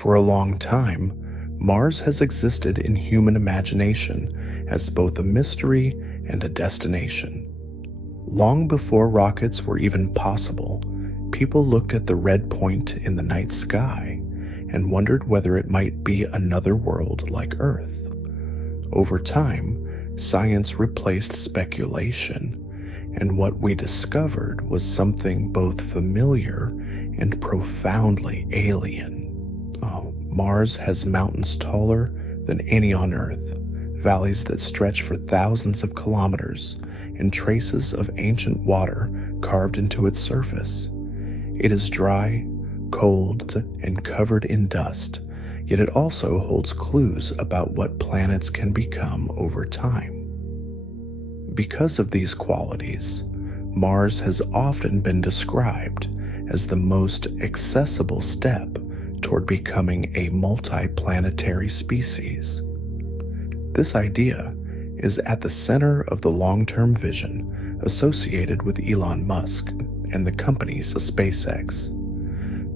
For a long time, Mars has existed in human imagination as both a mystery and a destination. Long before rockets were even possible, people looked at the red point in the night sky and wondered whether it might be another world like Earth. Over time, science replaced speculation, and what we discovered was something both familiar and profoundly alien. Mars has mountains taller than any on Earth, valleys that stretch for thousands of kilometers, and traces of ancient water carved into its surface. It is dry, cold, and covered in dust, yet it also holds clues about what planets can become over time. Because of these qualities, Mars has often been described as the most accessible step toward becoming a multi-planetary species. This idea is at the center of the long-term vision associated with Elon Musk and the company's SpaceX.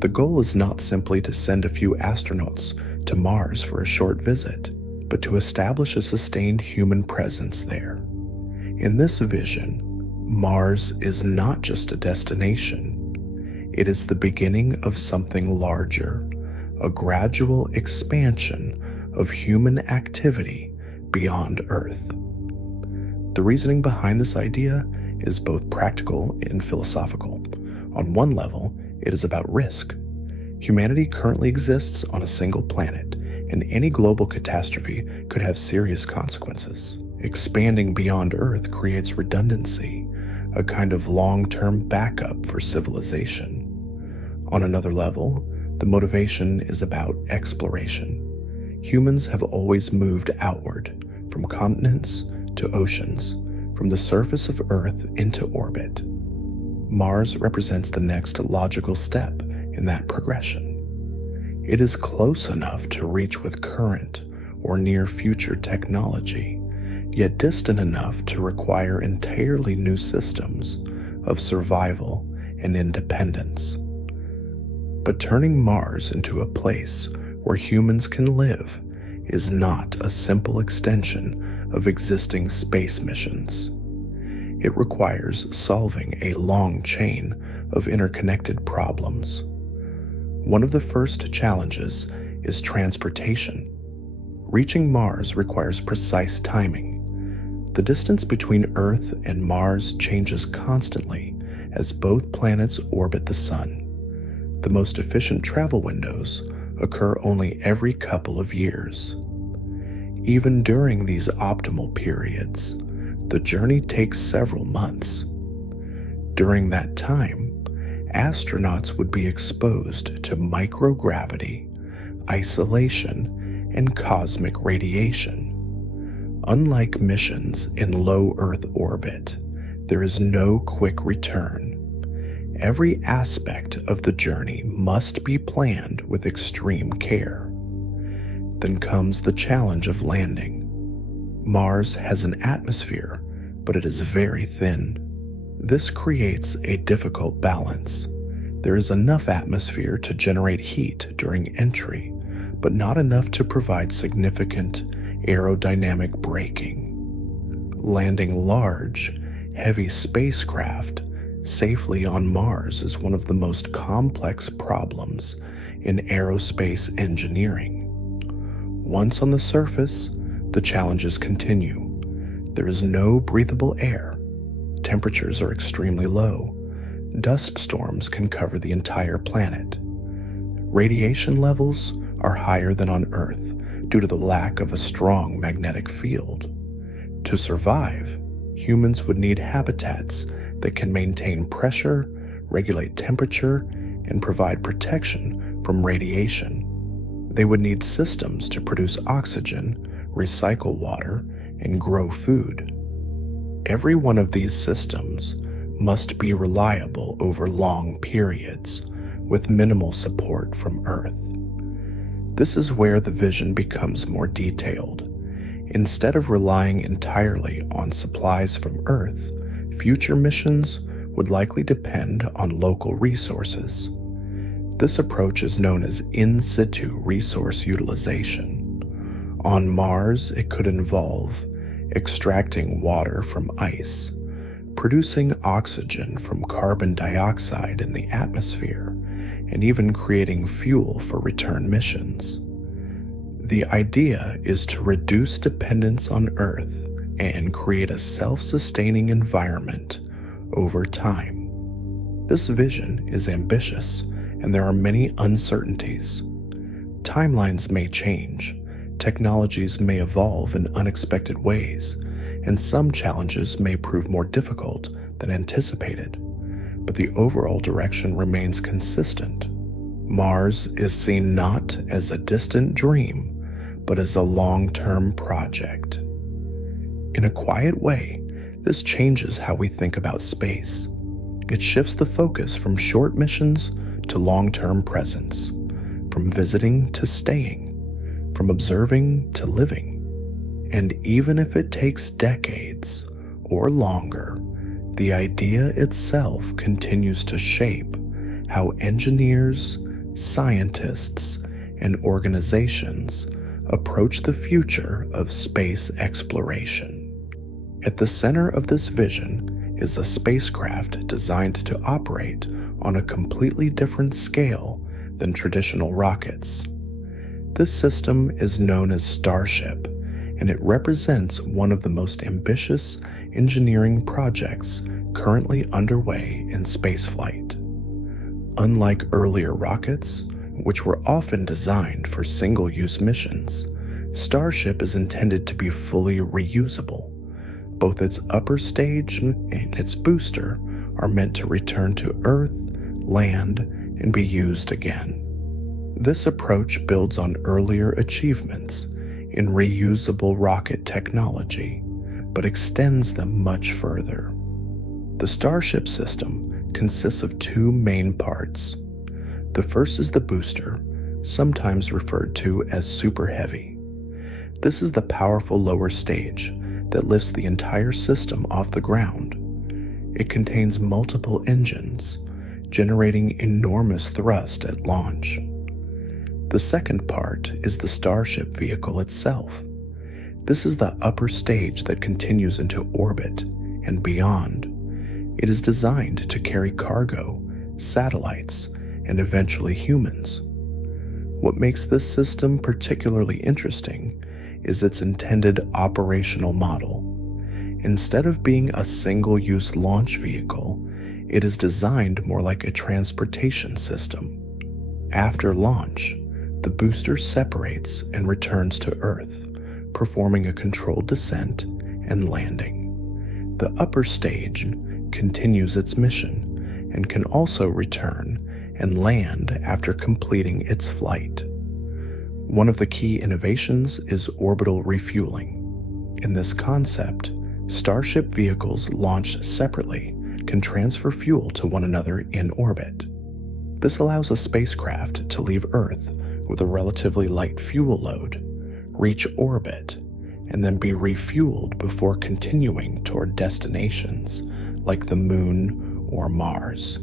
The goal is not simply to send a few astronauts to Mars for a short visit, but to establish a sustained human presence there. In this vision, Mars is not just a destination. It is the beginning of something larger, a gradual expansion of human activity beyond Earth. The reasoning behind this idea is both practical and philosophical. On one level, it is about risk. Humanity currently exists on a single planet, and any global catastrophe could have serious consequences. Expanding beyond Earth creates redundancy, a kind of long-term backup for civilization. On another level, the motivation is about exploration. Humans have always moved outward, from continents to oceans, from the surface of Earth into orbit. Mars represents the next logical step in that progression. It is close enough to reach with current or near-future technology, yet distant enough to require entirely new systems of survival and independence. But turning Mars into a place where humans can live is not a simple extension of existing space missions. It requires solving a long chain of interconnected problems. One of the first challenges is transportation. Reaching Mars requires precise timing. The distance between Earth and Mars changes constantly as both planets orbit the Sun. The most efficient travel windows occur only every couple of years. Even during these optimal periods, the journey takes several months. During that time, astronauts would be exposed to microgravity, isolation, and cosmic radiation. Unlike missions in low Earth orbit, there is no quick return. Every aspect of the journey must be planned with extreme care. Then comes the challenge of landing. Mars has an atmosphere, but it is very thin. This creates a difficult balance. There is enough atmosphere to generate heat during entry, but not enough to provide significant aerodynamic braking. Landing large, heavy spacecraft safely on Mars is one of the most complex problems in aerospace engineering. Once on the surface, the challenges continue. There is no breathable air. Temperatures are extremely low. Dust storms can cover the entire planet. Radiation levels are higher than on Earth due to the lack of a strong magnetic field. To survive, humans would need habitats that can maintain pressure, regulate temperature, and provide protection from radiation. They would need systems to produce oxygen, recycle water, and grow food. Every one of these systems must be reliable over long periods, with minimal support from Earth. This is where the vision becomes more detailed. Instead of relying entirely on supplies from Earth, future missions would likely depend on local resources. This approach is known as in situ resource utilization. On Mars, it could involve extracting water from ice, producing oxygen from carbon dioxide in the atmosphere, and even creating fuel for return missions. The idea is to reduce dependence on Earth and create a self-sustaining environment over time. This vision is ambitious, and there are many uncertainties. Timelines may change, technologies may evolve in unexpected ways, and some challenges may prove more difficult than anticipated, but the overall direction remains consistent. Mars is seen not as a distant dream, but as a long-term project. In a quiet way, this changes how we think about space. It shifts the focus from short missions to long-term presence, from visiting to staying, from observing to living. And even if it takes decades or longer, the idea itself continues to shape how engineers, scientists, and organizations approach the future of space exploration. At the center of this vision is a spacecraft designed to operate on a completely different scale than traditional rockets. This system is known as Starship, and it represents one of the most ambitious engineering projects currently underway in spaceflight. Unlike earlier rockets, which were often designed for single-use missions, Starship is intended to be fully reusable. Both its upper stage and its booster are meant to return to Earth, land, and be used again. This approach builds on earlier achievements in reusable rocket technology, but extends them much further. The Starship system consists of two main parts. The first is the booster, sometimes referred to as Super Heavy. This is the powerful lower stage that lifts the entire system off the ground. It contains multiple engines, generating enormous thrust at launch. The second part is the Starship vehicle itself. This is the upper stage that continues into orbit and beyond. It is designed to carry cargo, satellites, and eventually humans. What makes this system particularly interesting is its intended operational model. Instead of being a single-use launch vehicle, it is designed more like a transportation system. After launch, the booster separates and returns to Earth, performing a controlled descent and landing. The upper stage continues its mission and can also return and land after completing its flight. One of the key innovations is orbital refueling. In this concept, Starship vehicles launched separately can transfer fuel to one another in orbit. This allows a spacecraft to leave Earth with a relatively light fuel load, reach orbit, and then be refueled before continuing toward destinations like the Moon or Mars.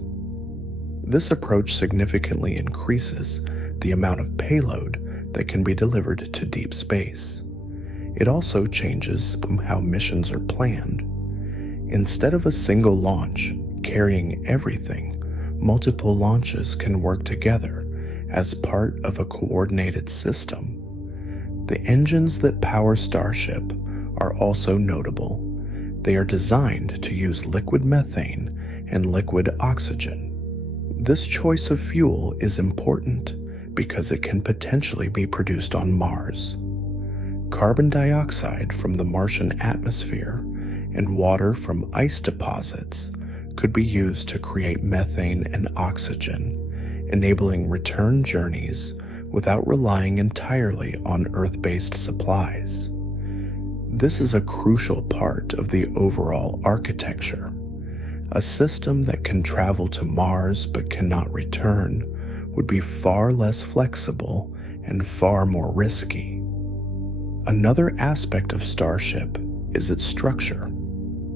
This approach significantly increases the amount of payload that can be delivered to deep space. It also changes how missions are planned. Instead of a single launch carrying everything, multiple launches can work together as part of a coordinated system. The engines that power Starship are also notable. They are designed to use liquid methane and liquid oxygen. This choice of fuel is important because it can potentially be produced on Mars. Carbon dioxide from the Martian atmosphere and water from ice deposits could be used to create methane and oxygen, enabling return journeys without relying entirely on Earth-based supplies. This is a crucial part of the overall architecture. A system that can travel to Mars but cannot return would be far less flexible and far more risky. Another aspect of Starship is its structure.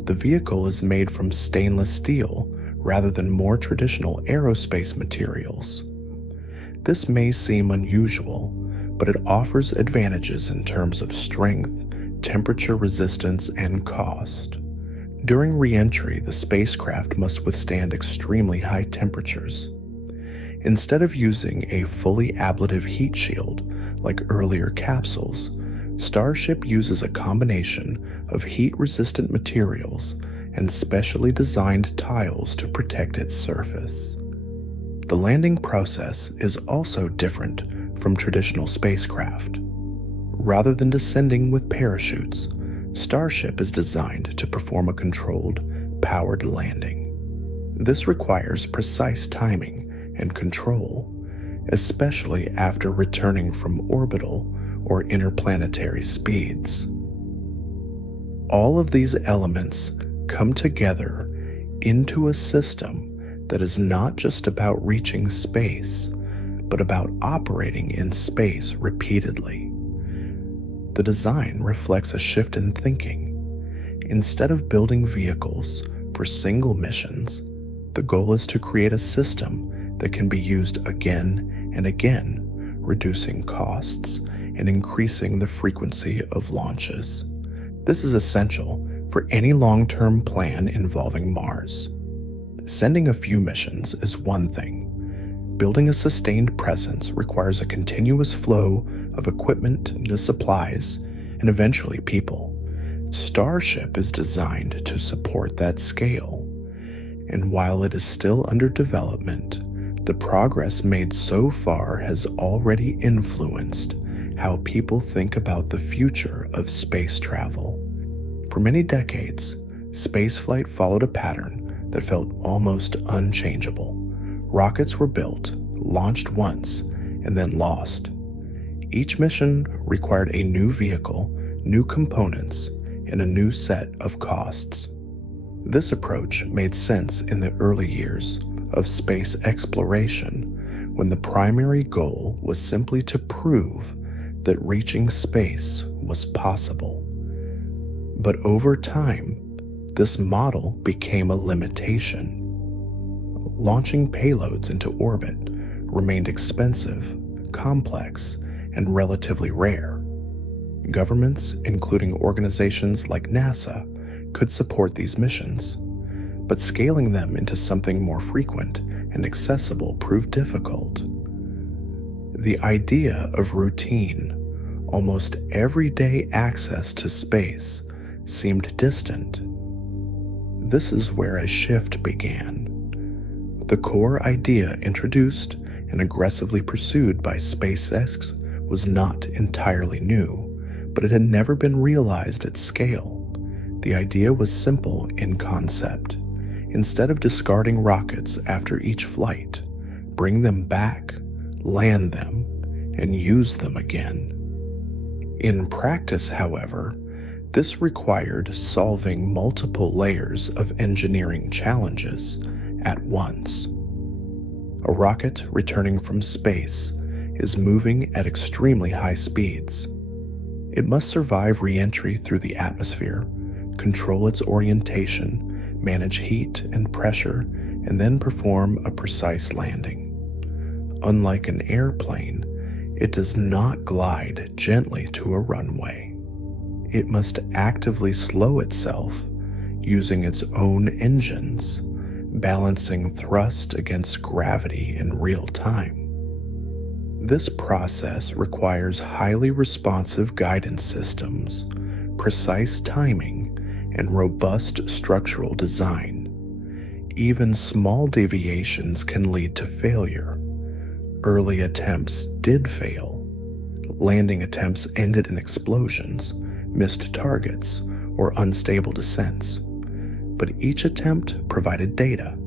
The vehicle is made from stainless steel rather than more traditional aerospace materials. This may seem unusual, but it offers advantages in terms of strength, temperature resistance, and cost. During re-entry, the spacecraft must withstand extremely high temperatures. Instead of using a fully ablative heat shield like earlier capsules, Starship uses a combination of heat-resistant materials and specially designed tiles to protect its surface. The landing process is also different from traditional spacecraft. Rather than descending with parachutes, Starship is designed to perform a controlled, powered landing. This requires precise timing and control, especially after returning from orbital or interplanetary speeds. All of these elements come together into a system that is not just about reaching space, but about operating in space repeatedly. The design reflects a shift in thinking. Instead of building vehicles for single missions, the goal is to create a system that can be used again and again, reducing costs and increasing the frequency of launches. This is essential for any long-term plan involving Mars. Sending a few missions is one thing. Building a sustained presence requires a continuous flow of equipment and supplies, and eventually people. Starship is designed to support that scale. And while it is still under development, the progress made so far has already influenced how people think about the future of space travel. For many decades, spaceflight followed a pattern that felt almost unchangeable. Rockets were built, launched once, and then lost. Each mission required a new vehicle, new components, and a new set of costs. This approach made sense in the early years of space exploration, when the primary goal was simply to prove that reaching space was possible. But over time, this model became a limitation. Launching payloads into orbit remained expensive, complex, and relatively rare. Governments, including organizations like NASA, could support these missions, but scaling them into something more frequent and accessible proved difficult. The idea of routine, almost everyday access to space, seemed distant. This is where a shift began. The core idea introduced and aggressively pursued by SpaceX was not entirely new, but it had never been realized at scale. The idea was simple in concept. Instead of discarding rockets after each flight, bring them back, land them, and use them again. In practice, however, this required solving multiple layers of engineering challenges at once. A rocket returning from space is moving at extremely high speeds. It must survive re-entry through the atmosphere, control its orientation, manage heat and pressure, and then perform a precise landing. Unlike an airplane, it does not glide gently to a runway. It must actively slow itself using its own engines, balancing thrust against gravity in real time. This process requires highly responsive guidance systems, precise timing, and robust structural design. Even small deviations can lead to failure. Early attempts did fail. Landing attempts ended in explosions, missed targets, or unstable descents. But each attempt provided data.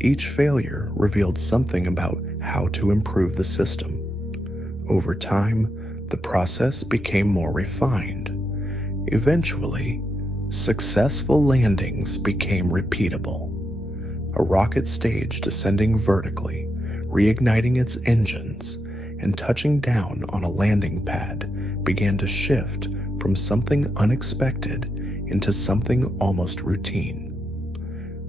Each failure revealed something about how to improve the system. Over time, the process became more refined. Eventually, successful landings became repeatable. A rocket stage descending vertically, reigniting its engines, and touching down on a landing pad began to shift from something unexpected into something almost routine.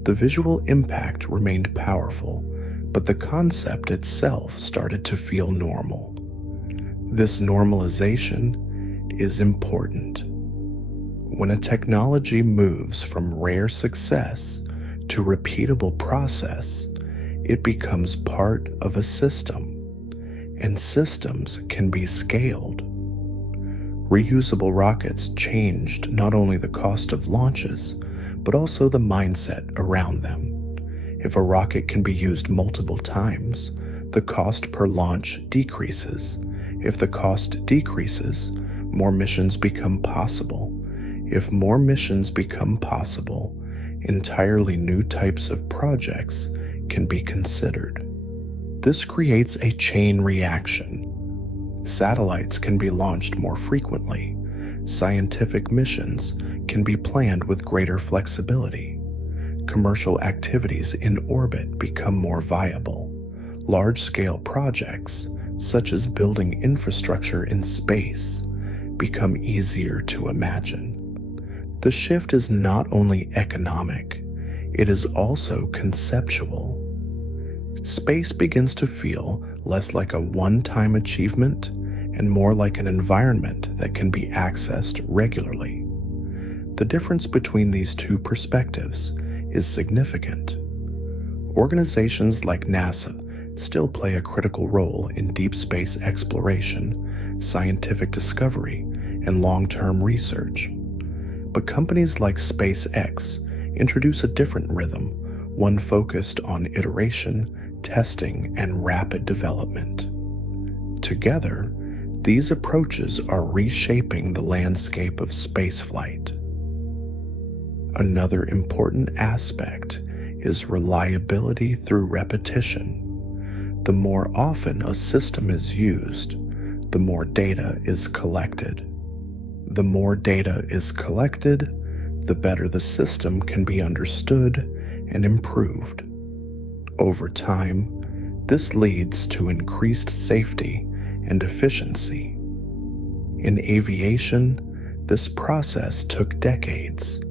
The visual impact remained powerful, but the concept itself started to feel normal. This normalization is important. When a technology moves from rare success to repeatable process, it becomes part of a system, and systems can be scaled. Reusable rockets changed not only the cost of launches, but also the mindset around them. If a rocket can be used multiple times, the cost per launch decreases. If the cost decreases, more missions become possible. If more missions become possible, entirely new types of projects can be considered. This creates a chain reaction. Satellites can be launched more frequently. Scientific missions can be planned with greater flexibility. Commercial activities in orbit become more viable. Large-scale projects, such as building infrastructure in space, become easier to imagine. The shift is not only economic, it is also conceptual. Space begins to feel less like a one-time achievement and more like an environment that can be accessed regularly. The difference between these two perspectives is significant. Organizations like NASA still play a critical role in deep space exploration, scientific discovery, and long-term research. But companies like SpaceX introduce a different rhythm, one focused on iteration, testing, and rapid development. Together, these approaches are reshaping the landscape of spaceflight. Another important aspect is reliability through repetition. The more often a system is used, the more data is collected. The more data is collected, the better the system can be understood and improved. Over time, this leads to increased safety and efficiency. In aviation, this process took decades.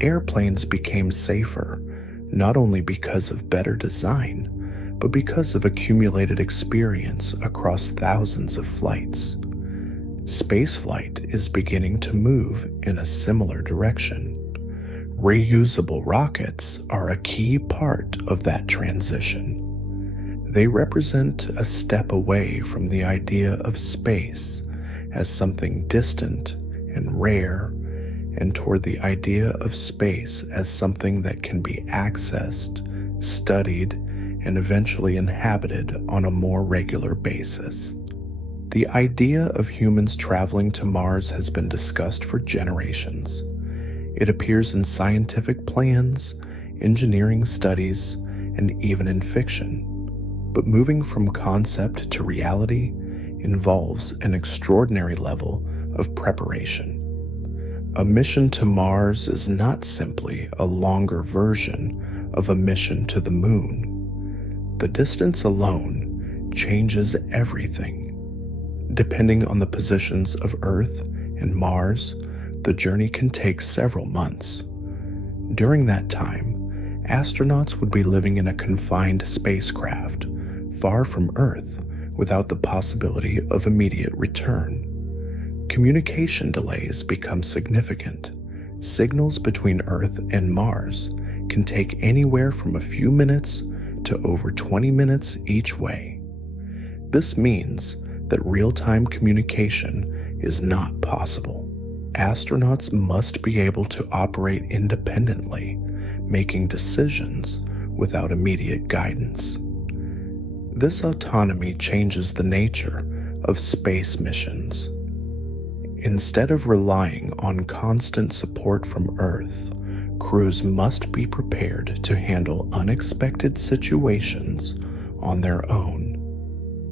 Airplanes became safer, not only because of better design, but because of accumulated experience across thousands of flights. Spaceflight is beginning to move in a similar direction. Reusable rockets are a key part of that transition. They represent a step away from the idea of space as something distant and rare, and toward the idea of space as something that can be accessed, studied, and eventually inhabited on a more regular basis. The idea of humans traveling to Mars has been discussed for generations. It appears in scientific plans, engineering studies, and even in fiction. But moving from concept to reality involves an extraordinary level of preparation. A mission to Mars is not simply a longer version of a mission to the moon. The distance alone changes everything. Depending on the positions of Earth and Mars, the journey can take several months. During that time, astronauts would be living in a confined spacecraft, far from Earth, without the possibility of immediate return. Communication delays become significant. Signals between Earth and Mars can take anywhere from a few minutes to over 20 minutes each way. This means that real-time communication is not possible. Astronauts must be able to operate independently, making decisions without immediate guidance. This autonomy changes the nature of space missions. Instead of relying on constant support from Earth, crews must be prepared to handle unexpected situations on their own.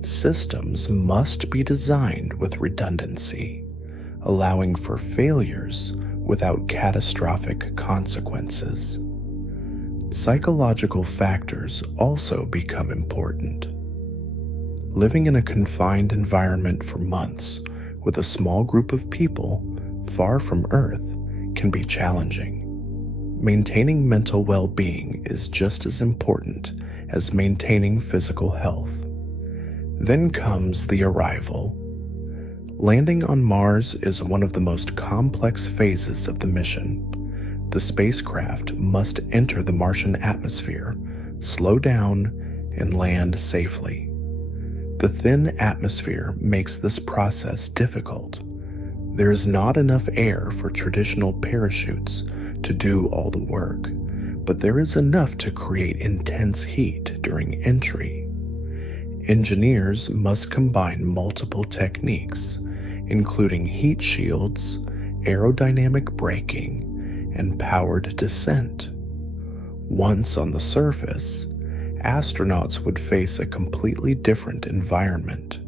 Systems must be designed with redundancy, allowing for failures without catastrophic consequences. Psychological factors also become important. Living in a confined environment for months with a small group of people far from Earth can be challenging. Maintaining mental well-being is just as important as maintaining physical health. Then comes the arrival. Landing on Mars is one of the most complex phases of the mission. The spacecraft must enter the Martian atmosphere, slow down, and land safely. The thin atmosphere makes this process difficult. There is not enough air for traditional parachutes to do all the work, but there is enough to create intense heat during entry. Engineers must combine multiple techniques, including heat shields, aerodynamic braking, and powered descent. Once on the surface, astronauts would face a completely different environment.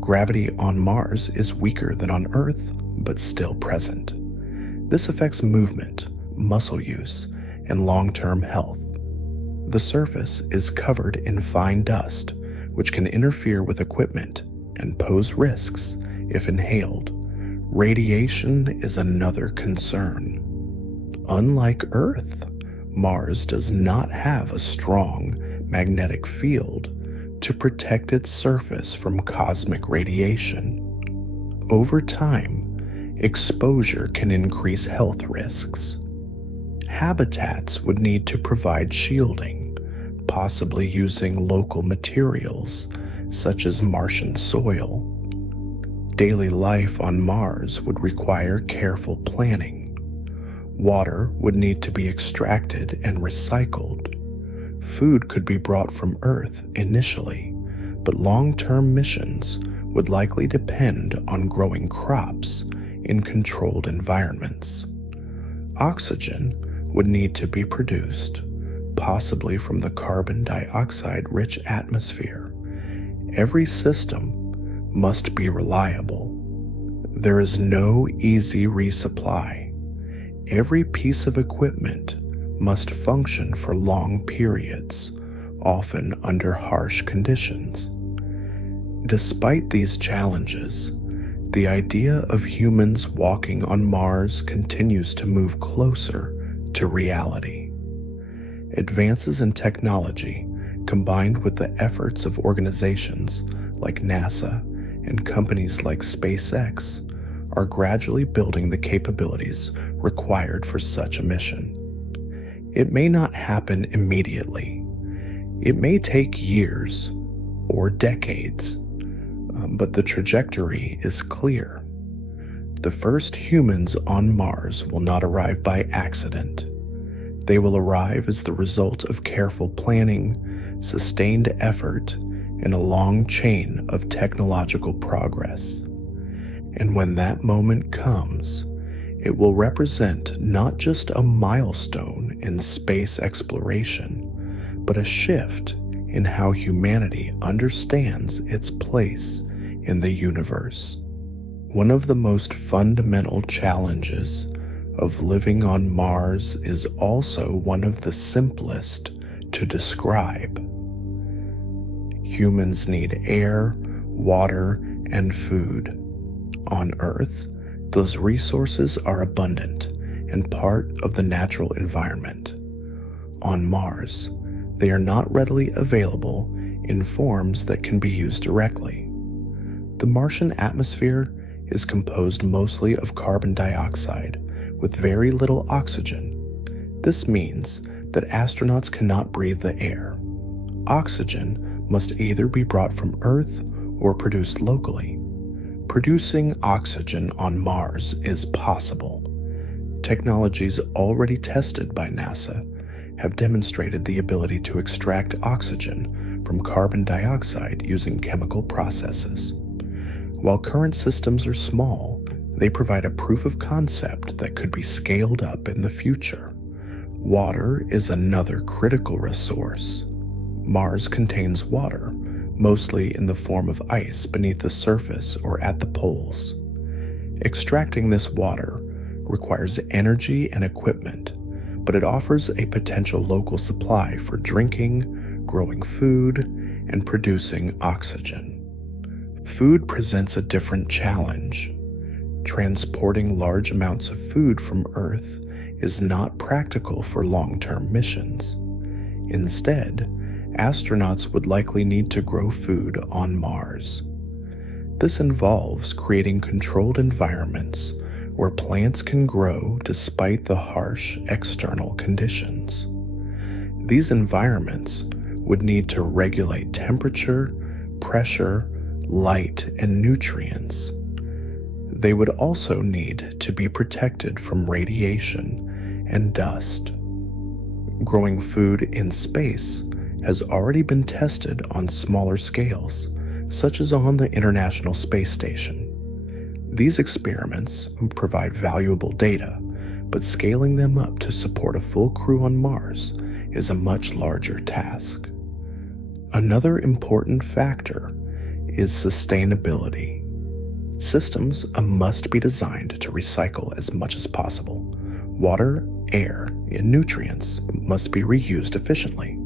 Gravity on Mars is weaker than on Earth, but still present. This affects movement, muscle use, and long-term health. The surface is covered in fine dust, which can interfere with equipment and pose risks if inhaled. Radiation is another concern. Unlike Earth, Mars does not have a strong magnetic field to protect its surface from cosmic radiation. Over time, exposure can increase health risks. Habitats would need to provide shielding, possibly using local materials such as Martian soil. Daily life on Mars would require careful planning. Water would need to be extracted and recycled. Food could be brought from Earth initially, but long-term missions would likely depend on growing crops in controlled environments. Oxygen would need to be produced, possibly from the carbon dioxide-rich atmosphere. Every system must be reliable. There is no easy resupply. Every piece of equipment must function for long periods, often under harsh conditions. Despite these challenges, the idea of humans walking on Mars continues to move closer to reality. Advances in technology, combined with the efforts of organizations like NASA and companies like SpaceX, are gradually building the capabilities required for such a mission. It may not happen immediately. It may take years or decades, but the trajectory is clear. The first humans on Mars will not arrive by accident. They will arrive as the result of careful planning, sustained effort, and a long chain of technological progress. And when that moment comes, it will represent not just a milestone in space exploration, but a shift in how humanity understands its place in the universe. One of the most fundamental challenges of living on Mars is also one of the simplest to describe. Humans need air, water, and food. On Earth, those resources are abundant and part of the natural environment. On Mars, they are not readily available in forms that can be used directly. The Martian atmosphere is composed mostly of carbon dioxide with very little oxygen. This means that astronauts cannot breathe the air. Oxygen must either be brought from Earth or produced locally. Producing oxygen on Mars is possible. Technologies already tested by NASA have demonstrated the ability to extract oxygen from carbon dioxide using chemical processes. While current systems are small, they provide a proof of concept that could be scaled up in the future. Water is another critical resource. Mars contains water, mostly in the form of ice beneath the surface or at the poles. Extracting this water requires energy and equipment, but it offers a potential local supply for drinking, growing food, and producing oxygen. Food presents a different challenge. Transporting large amounts of food from Earth is not practical for long-term missions. Instead, astronauts would likely need to grow food on Mars. This involves creating controlled environments where plants can grow despite the harsh external conditions. These environments would need to regulate temperature, pressure, light, and nutrients. They would also need to be protected from radiation and dust. Growing food in space has already been tested on smaller scales, such as on the International Space Station. These experiments provide valuable data, but scaling them up to support a full crew on Mars is a much larger task. Another important factor is sustainability. Systems must be designed to recycle as much as possible. Water, air, and nutrients must be reused efficiently.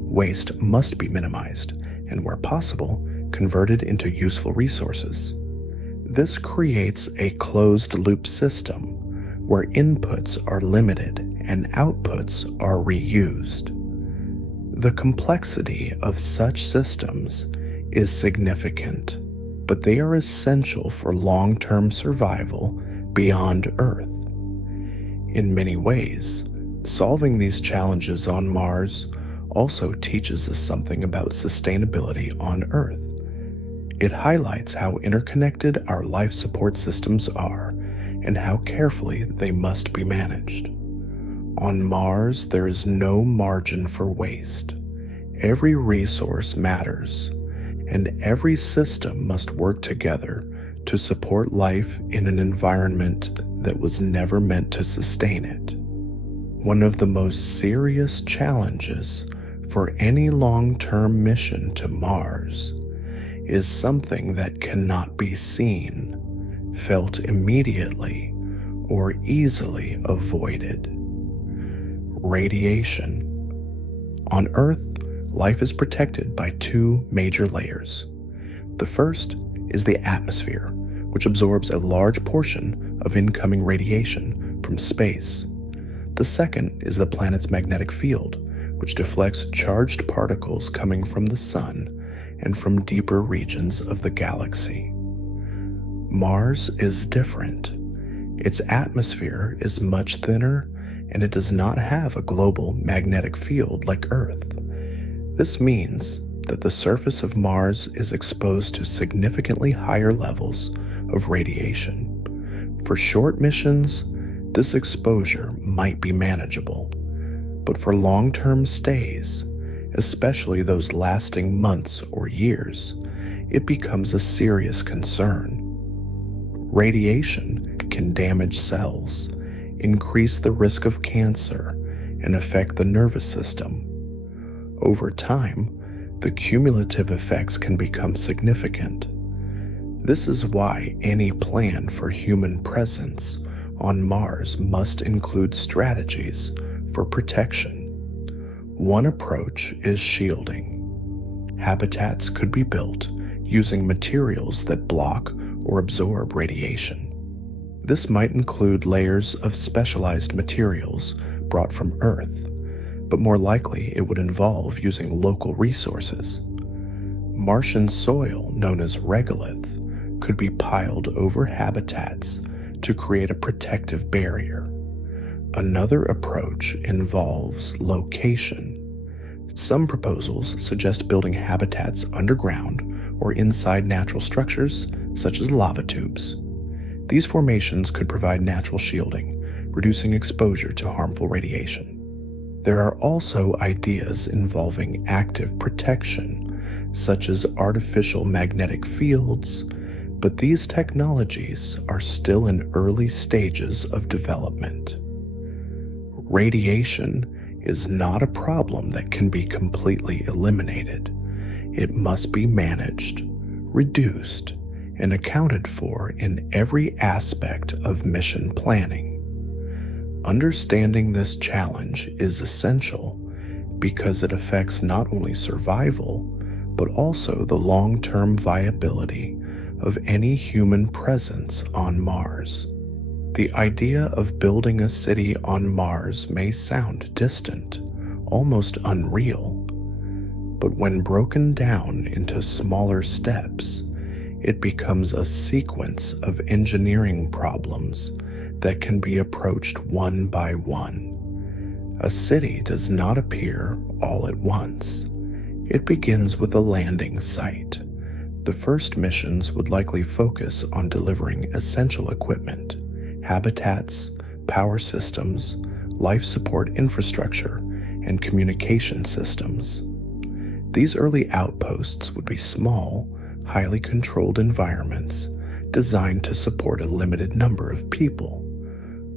Waste must be minimized, and where possible, converted into useful resources. This creates a closed-loop system where inputs are limited and outputs are reused. The complexity of such systems is significant, but they are essential for long-term survival beyond Earth. In many ways, solving these challenges on Mars also teaches us something about sustainability on Earth. It highlights how interconnected our life support systems are and how carefully they must be managed. On Mars, there is no margin for waste. Every resource matters, and every system must work together to support life in an environment that was never meant to sustain it. One of the most serious challenges for any long-term mission to Mars is something that cannot be seen, felt immediately, or easily avoided. Radiation. On Earth, life is protected by two major layers. The first is the atmosphere, which absorbs a large portion of incoming radiation from space. The second is the planet's magnetic field, which deflects charged particles coming from the sun and from deeper regions of the galaxy. Mars is different. Its atmosphere is much thinner, and it does not have a global magnetic field like Earth. This means that the surface of Mars is exposed to significantly higher levels of radiation. For short missions, this exposure might be manageable, but for long-term stays, especially those lasting months or years, it becomes a serious concern. Radiation can damage cells, increase the risk of cancer, and affect the nervous system. Over time, the cumulative effects can become significant. This is why any plan for human presence on Mars must include strategies for protection. One approach is shielding. Habitats could be built using materials that block or absorb radiation. This might include layers of specialized materials brought from Earth, but more likely it would involve using local resources. Martian soil, known as regolith, could be piled over habitats to create a protective barrier. Another approach involves location. Some proposals suggest building habitats underground or inside natural structures, such as lava tubes. These formations could provide natural shielding, reducing exposure to harmful radiation. There are also ideas involving active protection, such as artificial magnetic fields, but these technologies are still in early stages of development. Radiation is not a problem that can be completely eliminated. It must be managed, reduced, and accounted for in every aspect of mission planning. Understanding this challenge is essential because it affects not only survival, but also the long-term viability of any human presence on Mars. The idea of building a city on Mars may sound distant, almost unreal, but when broken down into smaller steps, it becomes a sequence of engineering problems that can be approached one by one. A city does not appear all at once. It begins with a landing site. The first missions would likely focus on delivering essential equipment, habitats, power systems, life support infrastructure, and communication systems. These early outposts would be small, highly controlled environments designed to support a limited number of people.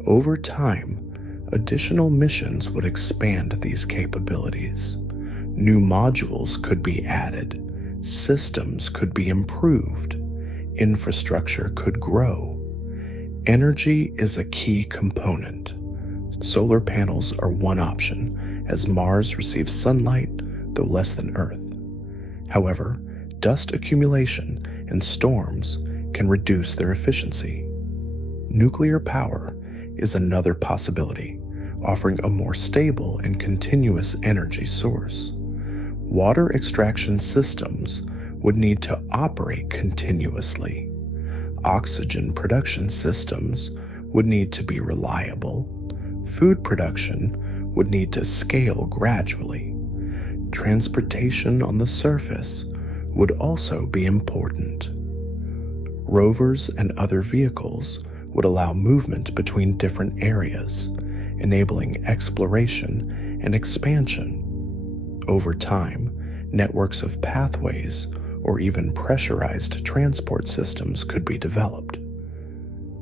Over time, additional missions would expand these capabilities. New modules could be added, systems could be improved, infrastructure could grow. Energy is a key component. Solar panels are one option, as Mars receives sunlight, though less than Earth. However, dust accumulation and storms can reduce their efficiency. Nuclear power is another possibility, offering a more stable and continuous energy source. Water extraction systems would need to operate continuously. Oxygen production systems would need to be reliable. Food production would need to scale gradually. Transportation on the surface would also be important. Rovers and other vehicles would allow movement between different areas, enabling exploration and expansion. Over time, networks of pathways or even pressurized transport systems could be developed.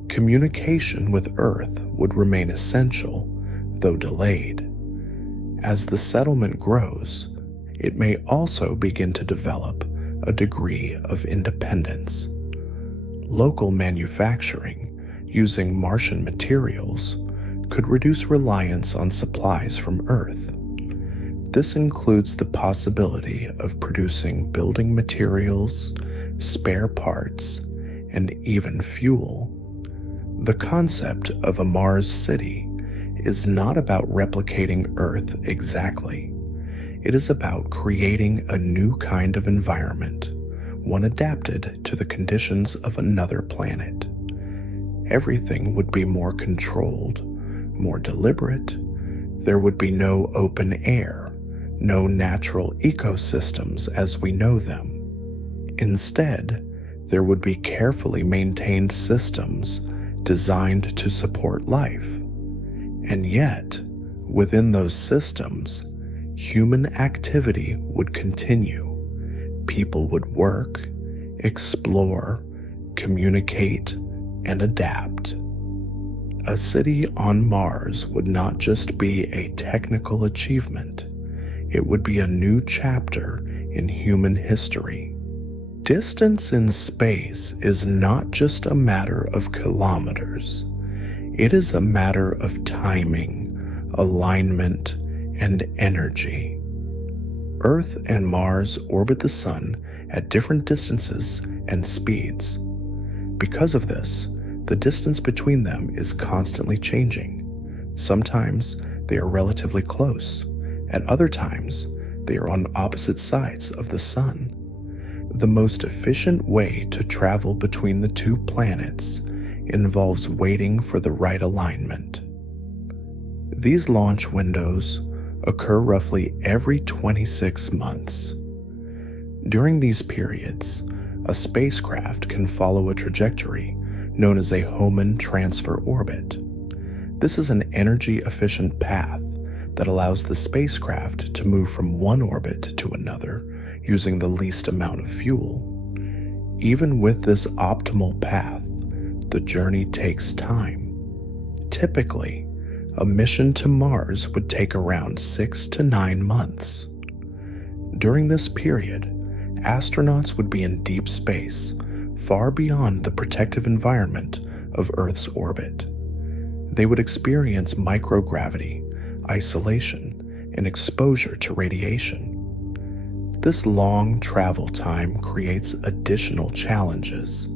Communication with Earth would remain essential, though delayed. As the settlement grows, it may also begin to develop a degree of independence. Local manufacturing, using Martian materials, could reduce reliance on supplies from Earth. This includes the possibility of producing building materials, spare parts, and even fuel. The concept of a Mars city is not about replicating Earth exactly. It is about creating a new kind of environment, one adapted to the conditions of another planet. Everything would be more controlled, more deliberate. There would be no open air, no natural ecosystems as we know them. Instead, there would be carefully maintained systems designed to support life. And yet, within those systems, human activity would continue. People would work, explore, communicate, and adapt. A city on Mars would not just be a technical achievement, it would be a new chapter in human history. Distance in space is not just a matter of kilometers. It is a matter of timing, alignment, and energy. Earth and Mars orbit the Sun at different distances and speeds. Because of this, the distance between them is constantly changing. Sometimes they are relatively close. At other times, they are on opposite sides of the Sun. The most efficient way to travel between the two planets involves waiting for the right alignment. These launch windows occur roughly every 26 months. During these periods, a spacecraft can follow a trajectory known as a Hohmann transfer orbit. This is an energy-efficient path that allows the spacecraft to move from one orbit to another using the least amount of fuel. Even with this optimal path, the journey takes time. Typically, a mission to Mars would take around 6 to 9 months. During this period, astronauts would be in deep space, far beyond the protective environment of Earth's orbit. They would experience microgravity, isolation, and exposure to radiation. This long travel time creates additional challenges.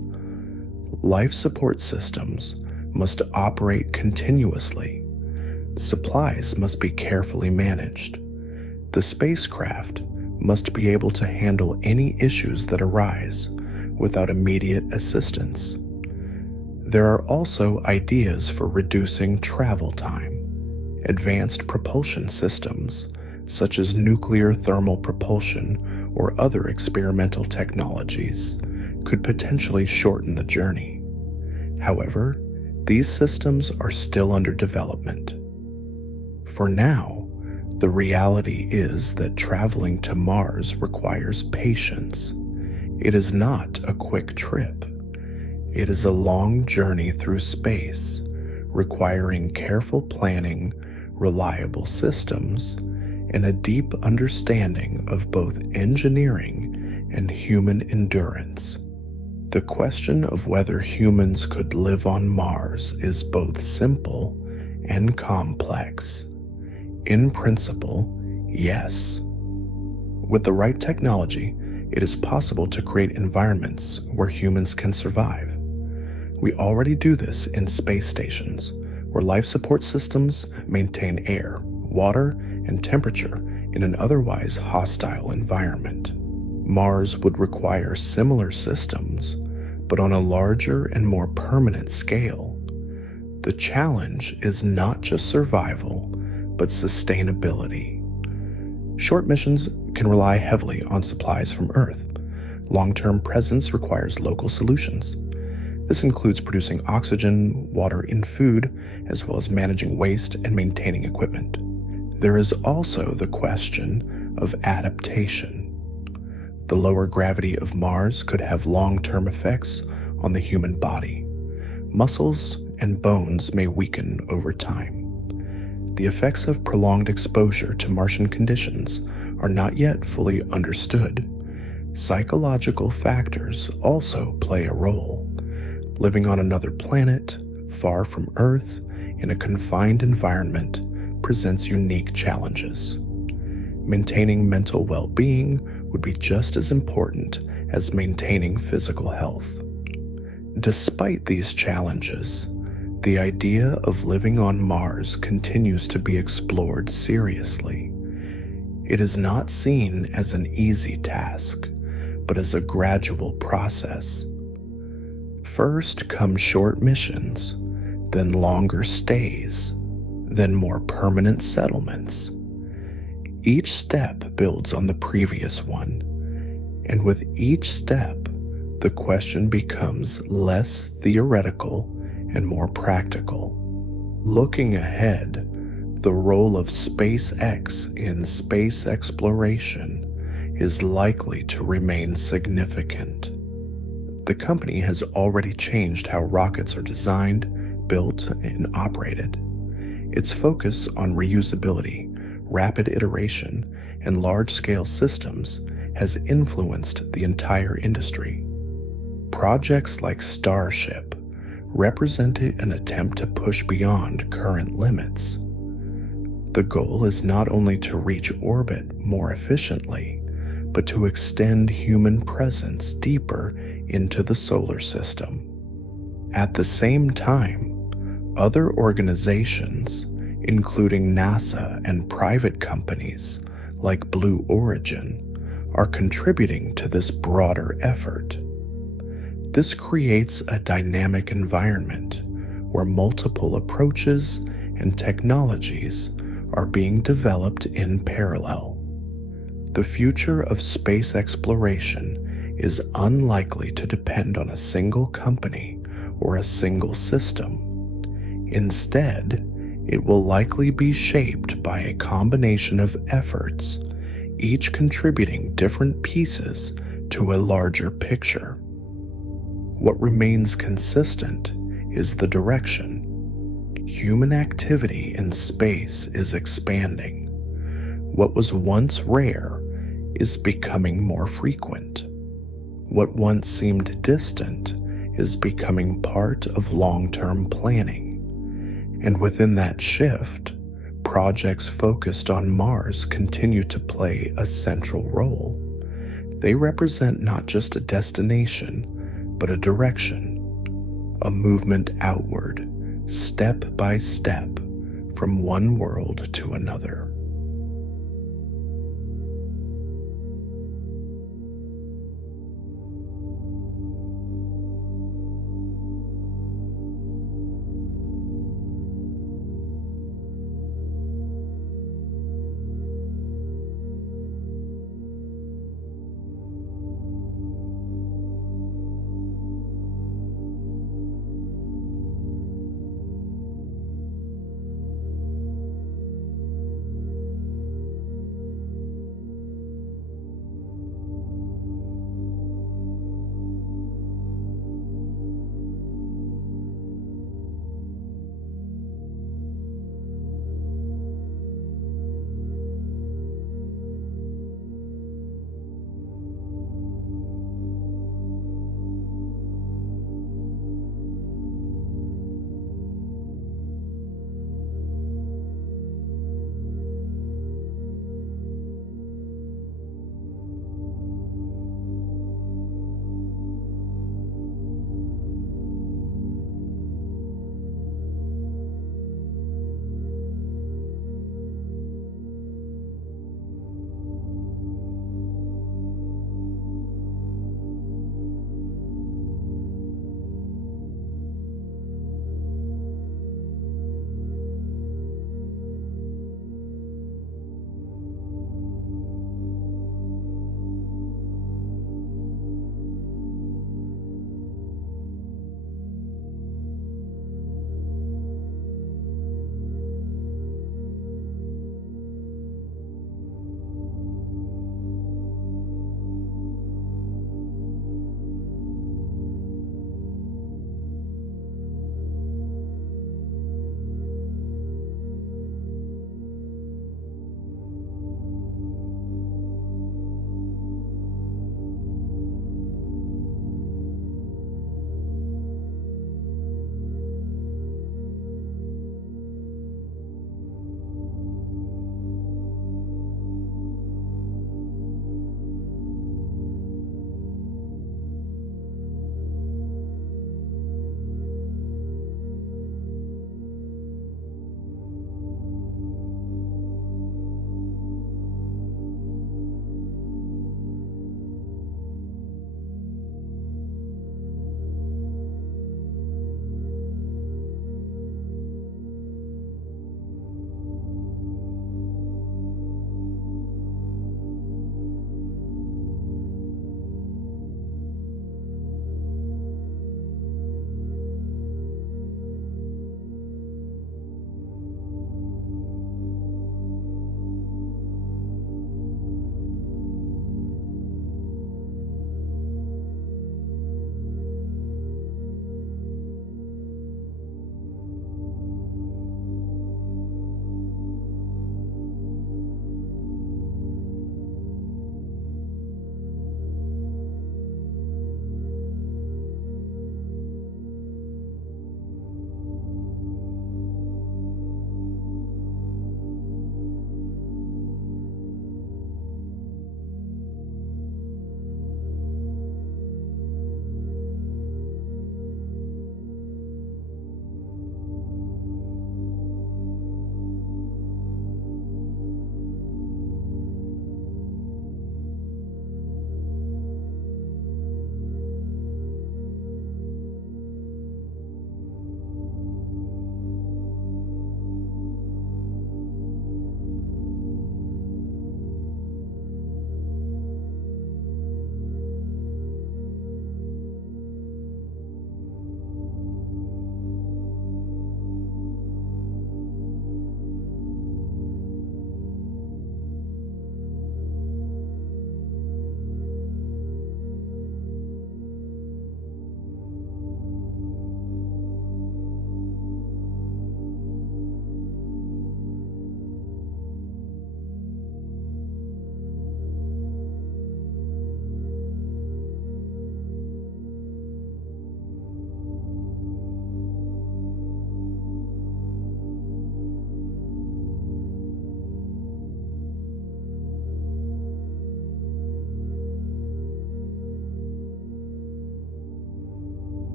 Life support systems must operate continuously. Supplies must be carefully managed. The spacecraft must be able to handle any issues that arise without immediate assistance. There are also ideas for reducing travel time. Advanced propulsion systems, such as nuclear thermal propulsion or other experimental technologies, could potentially shorten the journey. However, these systems are still under development. For now, the reality is that traveling to Mars requires patience. It is not a quick trip. It is a long journey through space, requiring careful planning, reliable systems, and a deep understanding of both engineering and human endurance. The question of whether humans could live on Mars is both simple and complex. In principle, yes. With the right technology, it is possible to create environments where humans can survive. We already do this in space stations, where life support systems maintain air, water, and temperature in an otherwise hostile environment. Mars would require similar systems, but on a larger and more permanent scale. The challenge is not just survival, but sustainability. Short missions can rely heavily on supplies from Earth. Long-term presence requires local solutions. This includes producing oxygen, water, and food, as well as managing waste and maintaining equipment. There is also the question of adaptation. The lower gravity of Mars could have long-term effects on the human body. Muscles and bones may weaken over time. The effects of prolonged exposure to Martian conditions are not yet fully understood. Psychological factors also play a role. Living on another planet, far from Earth, in a confined environment, presents unique challenges. Maintaining mental well-being would be just as important as maintaining physical health. Despite these challenges, the idea of living on Mars continues to be explored seriously. It is not seen as an easy task, but as a gradual process. First come short missions, then longer stays, then more permanent settlements. Each step builds on the previous one, and with each step, the question becomes less theoretical and more practical. Looking ahead, the role of SpaceX in space exploration is likely to remain significant. The company has already changed how rockets are designed, built, and operated. Its focus on reusability, rapid iteration, and large-scale systems has influenced the entire industry. Projects like Starship represented an attempt to push beyond current limits. The goal is not only to reach orbit more efficiently, but to extend human presence deeper into the solar system. At the same time, other organizations, including NASA and private companies like Blue Origin, are contributing to this broader effort. This creates a dynamic environment where multiple approaches and technologies are being developed in parallel. The future of space exploration is unlikely to depend on a single company or a single system. Instead, it will likely be shaped by a combination of efforts, each contributing different pieces to a larger picture. What remains consistent is the direction. Human activity in space is expanding. What was once rare is becoming more frequent. What once seemed distant is becoming part of long-term planning. And within that shift, projects focused on Mars continue to play a central role. They represent not just a destination, but a direction, a movement outward, step by step, from one world to another.